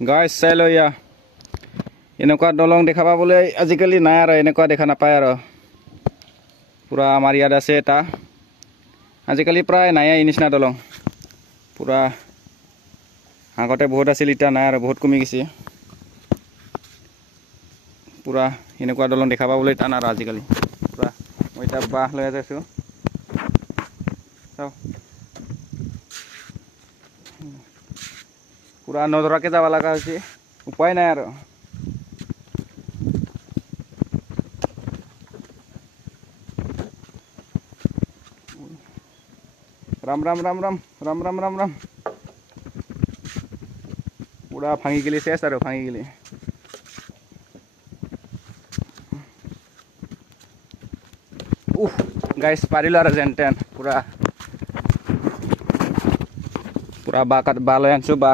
গাইছ চাই লৈ ইয়া এনেকুৱা দলং দেখা পাবলৈ আজিকালি নাই আৰু এনেকুৱা দেখা নাপায় আৰু পুৰা আমাৰ ইয়াত আছে এটা আজিকালি প্ৰায় নাই এই নিচিনা দলং পুৰা আগতে বহুত আছিল এতিয়া নাই আৰু বহুত কমি গৈছে পুৰা এনেকুৱা দলং দেখা পাবলৈ টান আৰু আজিকালি পুৰা মই এতিয়া বাহ লৈ যাইছোঁ চাও পুৰা নজৰাকে যাব লগা হৈছে উপায় নাই আৰু राम राम राम राम राम राम राम राम पूरा भांगी गेली शेष और भांगी गेली गाइस पारिलो और जेन तेन पूरा पूरा बा লৈ আনছো বা